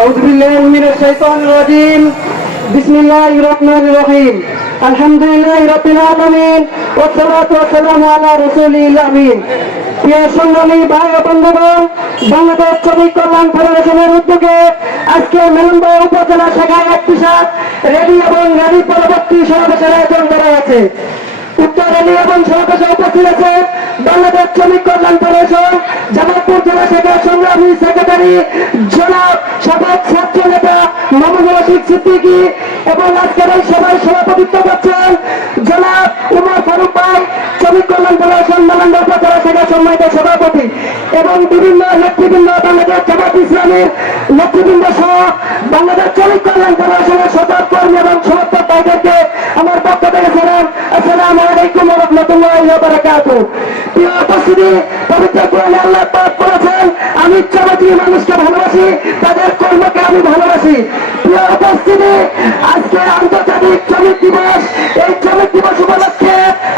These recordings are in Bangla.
أعوذ بالله من الشيطان الرجيم بسم الله الرحمن الرحيم الحمد لله رب العالمين والصلاة والسلام على رسوله الأمين প্রিয় সংগ্রামী ভাই ও বন্ধুগণ, বাংলাদেশ শ্রমিক কল্যাণ ফেডারেশনের উদ্যোগে আজকে মেলন্দা উপজেলা শাখায় এক বিশাল র্যালি এবং র্যালি পরবর্তী সমাবেশের আয়োজন করা হয়েছে। উক্ত র্যালি এবং সমাবেশে উপস্থিত আছে বাংলাদেশ শ্রমিক কল্যাণ ফেডারেশন জামালপুর জেলা শাখার সংগ্রামী সেক্রেটারি জনাব সাবেক ছাত্র নেতা মামুনুর রশিদ সিদ্দিকী এবং আজকের এই সভায় সভাপতিত্ব করছেন জনাব উমর ফারুক ভাই, শ্রমিক কল্যাণ ফেডারেশন মেলন্দা উপজেলা শাখার সম্মানিত সভাপতি এবং বিভিন্ন নেতৃবৃন্দ, বাংলাদেশ জামাত ইসলামীর নেতৃবৃন্দ সহ বাংলাদেশ শ্রমিক কল্যাণ ফেডারেশনের সকল কর্মী এবং সমর্থক ভাইদেরকে আমার পক্ষ থেকে সালাম। আসসালামু আলাইকুম ওয়া রাহমাতুল্লাহি ওয়া বারাকাতুহু। প্রিয় উপস্থিতি, পবিত্র কোরআনে আল্লাহ পাক বলেছেন, আমি ইচ্ছাবাদী মানুষকে ভালোবাসি, তাদের কর্মকে আমি ভালোবাসি। প্রিয় উপস্থিতি, আজকে আন্তর্জাতিক শ্রমিক দিবস। এই শ্রমিক দিবস উপলক্ষে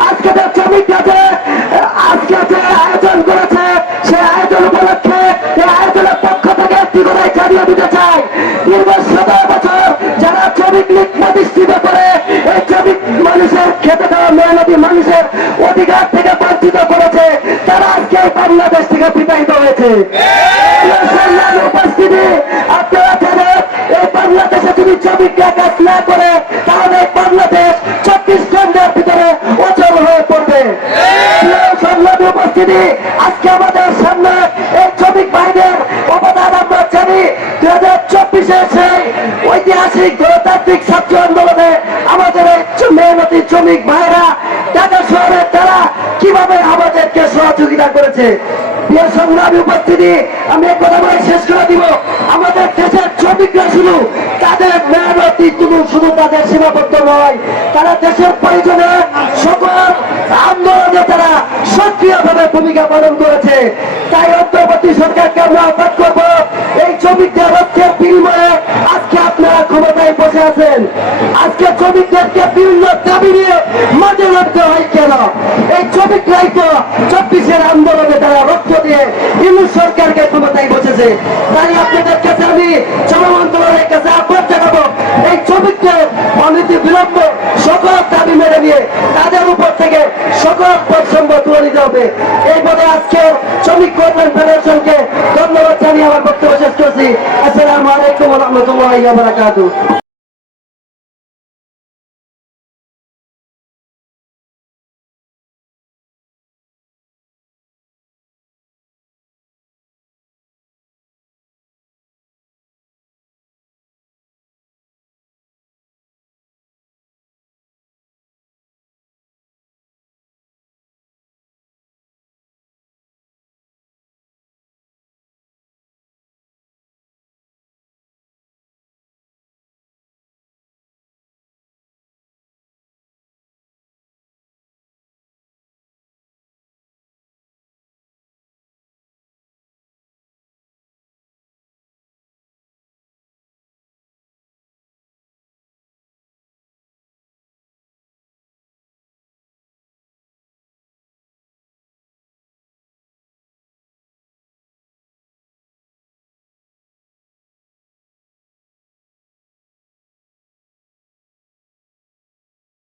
আজকে যে শ্রমিকরা আজকে যে আয়োজন করেছে, সেই আয়োজন উপলক্ষে এই আয়োজনের পক্ষ থেকে একটি কথাই জানিয়ে দিতে চাই, দীর্ঘ 17 বছর যারা শ্রমিক লীগ প্রতিষ্ঠিত করে এই শ্রমিক মানুষের খেতে দেওয়া মেহনতি মানুষের অধিকার থেকে বঞ্চিত করেছে, তারা আজকে বাংলাদেশ থেকে বিতাড়িত হয়েছে। উপস্থিতি, আপনারা জানেন এই বাংলাদেশে যদি শ্রমিকরা কাজ না করে তাহলে বাংলাদেশ 24 ঘন্টার ভিতরে অচল হয়ে পড়বে। উপস্থিতি, আজকে আমাদের সামনে এই শ্রমিক ভাইদের অবদান আমরা জানি। 2024-এ সেই ঐতিহাসিক গণতান্ত্রিক ছাত্র আন্দোলনে আমাদের এই মেহনতি শ্রমিক ভাইরা ঢাকা শহরে তারা কিভাবে আমাদেরকে সহযোগিতা করেছে। প্রিয় সংগ্রামী উপস্থিতি, আমি এক কথা বলে শেষ করে দিব, আমাদের দেশের শ্রমিকরা শুধু তাদের মেহনতি শুধু তাদের সীমাবদ্ধ নয়, তারা দেশের প্রয়োজনে সকল আন্দোলনে তারা সক্রিয়ভাবে ভূমিকা পালন করেছে। তাই অন্তর্বর্তী সরকারকে আমরা আহ্বান করব, এই শ্রমিকদের রক্ষের বিনিময়ে আজকে আপনারা ক্ষমতায় বসে আছেন, আজকে শ্রমিকদেরকে বিভিন্ন দাবি নিয়ে মাঝে রাখতে হয় কেন? এই শ্রমিকরাই তো 24-এর আন্দোলনে তারা রক্ত দিয়ে ইউনূস সরকারকে ক্ষমতায় বসেছে। তাই আপনাদের কাছে আমি সমান্তরালের কাছে আহ্বান জানাবো, এই শ্রমিকদের অনীতি বিলম্বে সকল দাবি মেনে নিয়ে তাদের উপর থেকে সকল বৈষম্য তুলে নিতে হবে। এই বলে আজকে শ্রমিক কল্যাণ ফেডারেশনকে ধন্যবাদ জানিয়ে আমার বক্তব্য শেষ করছি। আসসালামু আলাইকুম ওয়া রাহমাতুল্লাহি ওয়া বারাকাতুহু।